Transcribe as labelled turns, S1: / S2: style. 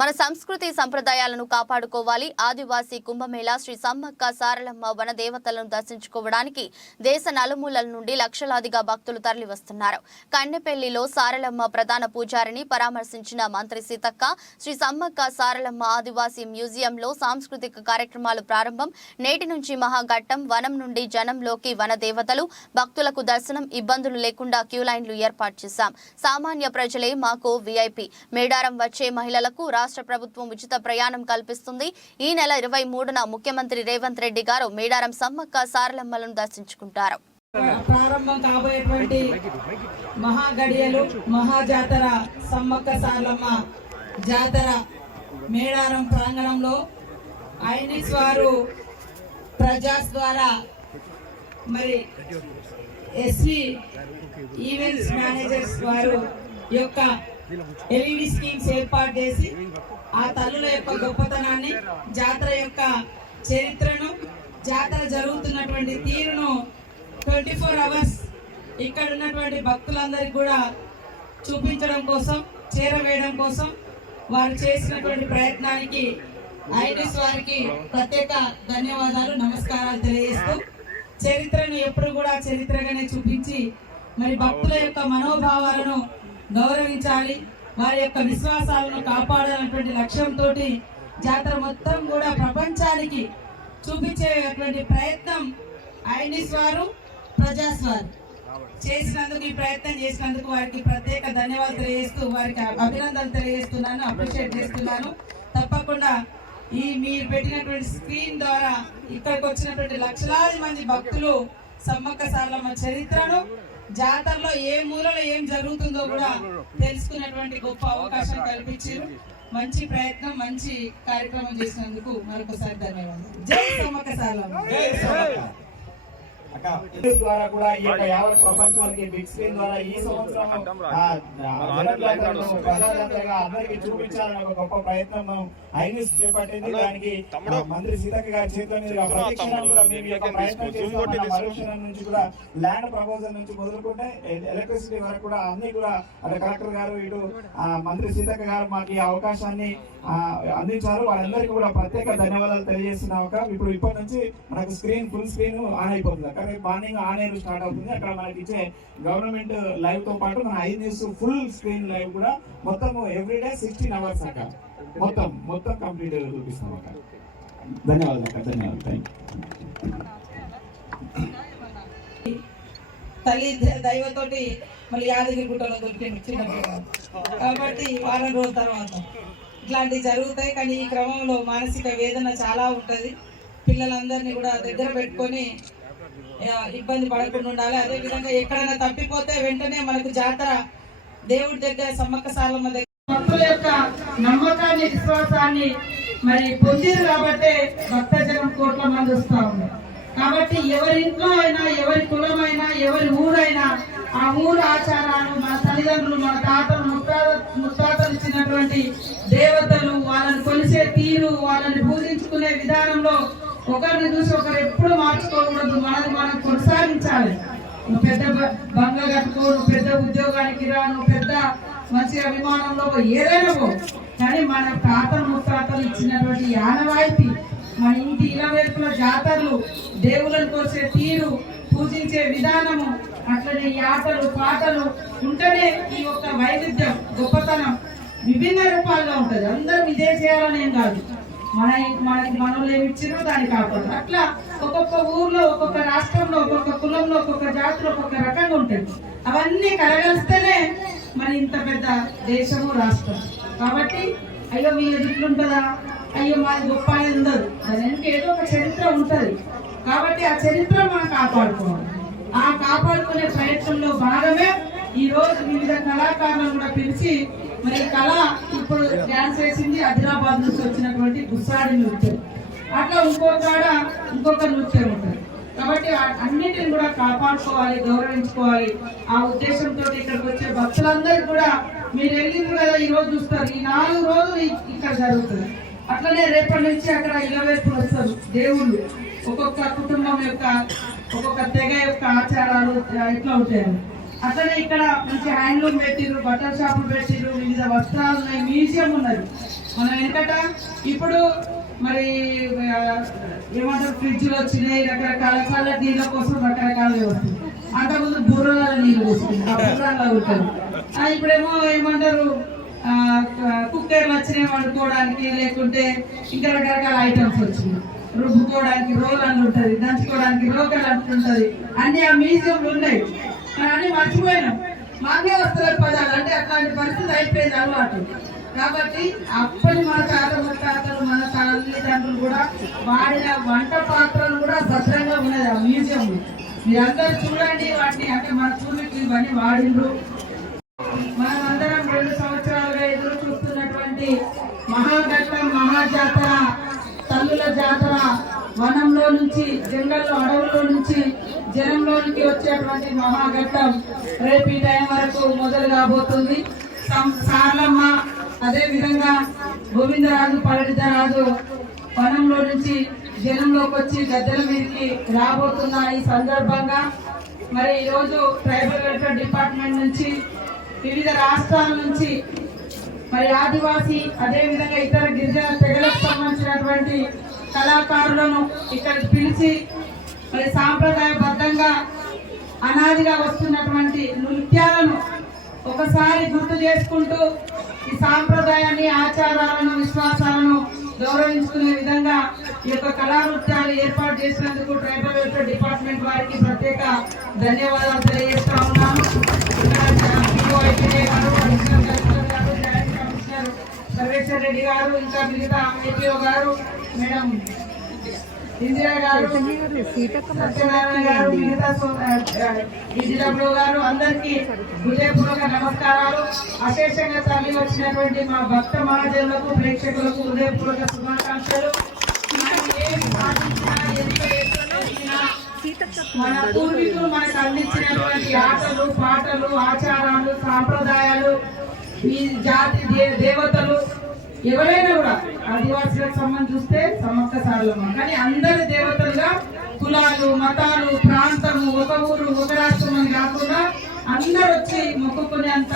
S1: మన సంస్కృతి సంప్రదాయాలను కాపాడుకోవాలి. ఆదివాసీ కుంభమేళా శ్రీ సమ్మక్క సారలమ్మ వనదేవతలను దర్శించుకోవడానికి దేశ నలుమూలల నుండి లక్షలాదిగా భక్తులు తరలివస్తున్నారు. కండెపల్లిలో సారలమ్మ ప్రధాన పూజారిని పరామర్శించిన మంత్రి సీతక్క శ్రీ సమ్మక్క సారలమ్మ ఆదివాసీ మ్యూజియంలో సాంస్కృతిక కార్యక్రమాలు ప్రారంభం. నేటి నుంచి మహాఘట్టం వనం నుండి జనంలోకి వన దేవతలు భక్తులకు దర్శనం ఇబ్బందులు లేకుండా క్యూ లైన్లు ఏర్పాటు చేశాం. సామాన్య ప్రజలే మాకు వీఐపీ. మేడారం వచ్చే మహిళలకు రాష్ట్ర ప్రభుత్వం ఉచిత ప్రయాణం కల్పిస్తుంది. ఈ నెల ఇరవై మూడున ముఖ్యమంత్రి రేవంత్ రెడ్డి గారు మేడారం సమ్మక్క సారలమ్మలను దర్శించుకుంటారు.
S2: ప్రారంభం కాబోయేటువంటి మహాగడియలు మహాజాతర సమ్మక్క సారలమ్మ జాతర మేడారం ప్రాంగణంలో ఐనిస్ వారు ప్రజాస్ ద్వారా మరి ఎస్వి ఈవెంట్స్ మేనేజర్స్ వారు యొక్క ఎల్ఈడి స్కీమ్స్ ఏర్పాటు చేసి ఆ తల్లుల యొక్క గొప్పతనాన్ని జాతర యొక్క చరిత్రను జాతర జరుగుతున్నటువంటి తీరును ట్వంటీ ఫోర్ అవర్స్ ఇక్కడ ఉన్నటువంటి భక్తులందరికీ కూడా చూపించడం కోసం చేరవేయడం కోసం వారు చేసినటువంటి ప్రయత్నానికి ఐడిస్ వారికి ప్రత్యేక ధన్యవాదాలు నమస్కారాలు తెలియజేస్తూ చరిత్రను ఎప్పుడు కూడా చరిత్రగానే చూపించి మరి భక్తుల యొక్క మనోభావాలను గౌరవించాలి. వారి యొక్క విశ్వాసాలను కాపాడాలన్నటువంటి లక్ష్యంతో జాతర మొత్తం కూడా ప్రపంచానికి చూపించేటువంటి ప్రయత్నం ఐనిస్ వారు ప్రజాస్వారు చేసినందుకు ఈ ప్రయత్నం చేసినందుకు వారికి ప్రత్యేక ధన్యవాదాలు తెలియజేస్తూ వారికి అభినందనలు తెలియజేస్తున్నాను అప్రిషియేట్ చేస్తున్నాను. తప్పకుండా ఈ మీరు పెట్టినటువంటి స్క్రీన్ ద్వారా ఇక్కడికి వచ్చినటువంటి లక్షలాది మంది భక్తులు సమ్మక్క సార్లమ్మ చరిత్రను జాతరలో ఏ మూలలో ఏం జరుగుతుందో కూడా తెలుసుకున్నటువంటి గొప్ప అవకాశం కల్పించారు. మంచి ప్రయత్నం మంచి కార్యక్రమం చేసినందుకు మరొకసారి ధన్యవాదాలు. జై సమ్మక్క
S3: ద్వారా కూడా ఈ యొక్క యావత్ ప్రపంచానికి బిగ్ స్క్రీన్ ద్వారా ఈ సంవత్సరం అందరికీ చూపించాలని ఒక గొప్ప ప్రయత్నం చేపట్టింది. దానికి మంత్రి సీతక్క గారి చేతుల మీదుగా కూడా మేము ఈ యొక్క ప్రయత్నం మరుక్షణం నుంచి కూడా ల్యాండ్ ప్రపోజల్ నుంచి మొదలుకుంటే ఎలక్ట్రిసిటీ వరకు కూడా అన్ని కూడా అటు కలెక్టర్ గారు ఇటు ఆ, మంత్రి సీతక్క గారు మాకు ఈ అవకాశాన్ని అందించారు. వాళ్ళందరికీ కూడా ప్రత్యేక ధన్యవాదాలు తెలియజేస్తున్నాం ఒక ఇప్పుడు ఇప్పటి నుంచి మనకు స్క్రీన్ ఫుల్ స్క్రీన్ ఆన్ అయిపోతుంది. అక్కడ మార్నింగ్ ఆన్ ఎయిర్ స్టార్ట్ అవుతుంది. అక్కడ మనకి ఇచ్చే గవర్నమెంట్ లైవ్తో పాటు మన I news full screen live కూడా మొత్తం ఎవ్రీడే సిక్స్టీన్ అవర్స్ అక్క మొత్తం మొత్తం కంప్లీట్ చూపిస్తాం అక్క ధన్యవాదాలు అక్క ధన్యవాదాలు. థ్యాంక్
S2: తల్లి దైవతోటి మళ్ళీ యాదగిరి గుట్టలో దొరికింది చిన్నప్పుడు కాబట్టి వారం రోజుల తర్వాత ఇట్లాంటివి జరుగుతాయి. కానీ ఈ క్రమంలో మానసిక వేదన చాలా ఉంటుంది. పిల్లలందరినీ కూడా దగ్గర పెట్టుకొని ఇబ్బంది పడకుండా ఉండాలి. అదే విధంగా ఎక్కడైనా తప్పిపోతే వెంటనే మనకు జాతర దేవుడి దగ్గర సమ్మక్క సాలమ్మ దగ్గర. భక్తుల యొక్క నమ్మకాన్ని విశ్వాసాన్ని మరి పొందిరు కాబట్టి భక్తజనం కోట్ల మంది వస్తా ఉన్నారు. కాబట్టి ఎవరి ఇంట్లో అయినా ఎవరి కులమైనా ఎవరి ఊరైనా ఆ ఊరు ఆచారాలు మన తల్లిదండ్రులు మన తాతలు ముత్తాత ముత్తాతలు ఇచ్చినటువంటి దేవతలు వాళ్ళని కొలిసే తీరు వాళ్ళని పూజించుకునే విధానంలో ఒకరిని చూసి ఒకరు ఎప్పుడు మార్చుకోకూడదు. మనది మనం కొనసాగించాలి. నువ్వు పెద్ద బంగ కట్టుకో నువ్వు పెద్ద ఉద్యోగానికి రా నువ్వు పెద్ద మంచి అభిమానంలో ఏదైనా పో. కానీ మన తాతలు ముత్తాతలు ఇచ్చినటువంటి యానవాయితీ మన ఇంటి ఇలవేపుల జాతరలు దేవులను కోసే తీరు పూజించే విధానము అట్లనే ఈ పాటలు ఉంటేనే ఈ యొక్క వైవిధ్యం గొప్పతనం విభిన్న రూపాల్లో ఉంటుంది. అందరం ఇదే చేయాలనేం కాదు. మన మనకి మనలో ఏమి ఇచ్చినో దాన్ని కాపాడు. అట్లా ఒక్కొక్క ఊర్లో ఒక్కొక్క రాష్ట్రంలో ఒక్కొక్క కులంలో ఒక్కొక్క జాతిలో ఒక్కొక్క రకంగా ఉంటుంది. అవన్నీ కలగలిస్తేనే మన ఇంత పెద్ద దేశము రాష్ట్రం కాబట్టి అయ్యో వీళ్ళది ఇట్లుంటుందా అయ్యో మాది గొప్ప అనేది ఉండదు. దానికి ఏదో ఒక చరిత్ర ఉంటుంది. కాబట్టి ఆ చరిత్ర మనం కాపాడుకోవాలి. ఆ కాపాడుకునే ప్రయత్నంలో భాగమే ఈ రోజు వివిధ కళాకారులను కూడా పిలిచి మరి కళ ఇప్పుడు డాన్స్ వేసింది ఆదిలాబాద్ నుంచి వచ్చినటువంటి గుస్సాడి నృత్యం. అట్లా ఇంకో కాడ ఇంకొక నృత్యం ఉంటుంది. కాబట్టి అన్నిటిని కూడా కాపాడుకోవాలి గౌరవించుకోవాలి. ఆ ఉద్దేశంతో ఇక్కడికి వచ్చే భక్తులందరూ కూడా మీరు వెళ్ళింది కదా ఈ రోజు చూస్తారు. ఈ నాలుగు రోజులు ఇక్కడ జరుగుతుంది. అట్లనే రేపటి నుంచి అక్కడ ఇరవైపులు వస్తారు దేవుళ్ళు. ఒక్కొక్క కుటుంబం యొక్క ఒక్కొక్క తెగ యొక్క ఆచారాలు ఇట్లా ఉంటాయి అసలు ఇక్కడ మంచి హ్యాండ్లూమ్ పెట్టిర్రు బట్టల షాపులు పెట్టిర్రు వివిధ వస్త్రాలు ఉన్నాయి మ్యూజియం ఉన్నది. మనం వెనకట ఇప్పుడు మరి ఏమంటారు ఫ్రిడ్జ్లు వచ్చినాయి రకరకాల కాళ్ళ నీళ్ళ కోసం రకరకాల వ్యవస్థ అంతకుముందు బుర్రల నీళ్ళు వస్తుంది ఆ బుర్రలో ఉంటారు. ఇప్పుడేమో ఏమంటారు కుక్కర్లు వచ్చినాయి వండుకోవడానికి లేకుంటే ఇంకా రకరకాల ఐటమ్స్ వచ్చినాయి. రుబ్బుకోవడానికి రోల్ అని ఉంటుంది దంచుకోవడానికి రోకల్ అంటుంటది అన్ని ఆ మ్యూజియంలు ఉన్నాయి. కానీ మర్చిపోయినాం. మాకే వస్తున్నారు పదాలు. అంటే అట్లాంటి పరిస్థితి అయిపోయింది అలవాటు. కాబట్టి అప్పటి మన తాత తాతలు మన తల్లిదండ్రులు కూడా వాడిన వంట పాత్రలు కూడా భద్రంగా ఉన్నది ఆ మ్యూజియం మీరందరూ చూడండి వాటిని. అంటే మన పూర్వీకులు ఇవన్నీ వాడిండ్రు మనమందరం రెండు సంవత్సరాలుగా ఎదురు చూస్తున్నటువంటి మహాఘట్టం మహాజాతర తల్లుల జాతర. వనంలో నుంచి జంగల్లో అడవుల్లో నుంచి జనంలోనికి వచ్చేటువంటి మహాఘట్టం రేపు ఈ టైం వరకు మొదలు కాబోతుంది. సం- సార్లమ్మ అదే విధంగా గోవిందరాజు పరడితరాజు వనంలో నుంచి జనంలోకి వచ్చి గద్దెల మీదకి రాబోతున్న ఈ సందర్భంగా మరి ఈరోజు ట్రైబల్ వెల్ఫేర్ డిపార్ట్మెంట్ నుంచి వివిధ రాష్ట్రాల నుంచి మరి ఆదివాసీ అదేవిధంగా ఇతర గిరిజన తెగలకు సంబంధించినటువంటి కళాకారులను ఇక్కడికి పిలిచి మరి సాంప్రదాయబద్ధంగా అనాదిగా వస్తున్నటువంటి నృత్యాలను ఒకసారి గుర్తు చేసుకుంటూ ఈ సాంప్రదాయాన్ని ఆచారాలను విశ్వాసాలను గౌరవించుకునే విధంగా ఈ యొక్క కళానృత్యాలు ఏర్పాటు చేసినందుకు ట్రైబల్ వెల్ఫేర్ డిపార్ట్మెంట్ వారికి ప్రత్యేక ధన్యవాదాలు తెలియజేస్తా ఉన్నాను. ఇక్కడ సర్వేశ్వర్ రెడ్డి గారు ఇంకా మిగతా ఏపీఓ గారు మేడం ఇందిరా గారు సత్యనారాయణ గారు మిగతా ఈడబ్ల్యూ గారు అందరికీ హృదయపూర్వక నమస్కారాలు. అశేషంగా తరలి వచ్చినటువంటి మా భక్త మహాదేవులకు ప్రేక్షకులకు హృదయపూర్వక శుభాకాంక్షలు. మన పూర్వీకులు మనకు అందించినటువంటి ఆటలు పాటలు ఆచారాలు సాంప్రదాయాలు ఈ జాతి దే- దేవతలు ఎవరైనా కూడా ఆదివాసీలకు సంబంధించి చూస్తే సమ్మక్క సారలమ్మ కానీ అందరి దేవతలుగా కులాలు మతాలు ప్రాంతము ఒక ఊరు ఒక రాష్ట్రం అని కాకుండా అందరూ వచ్చి మొక్కుకునేంత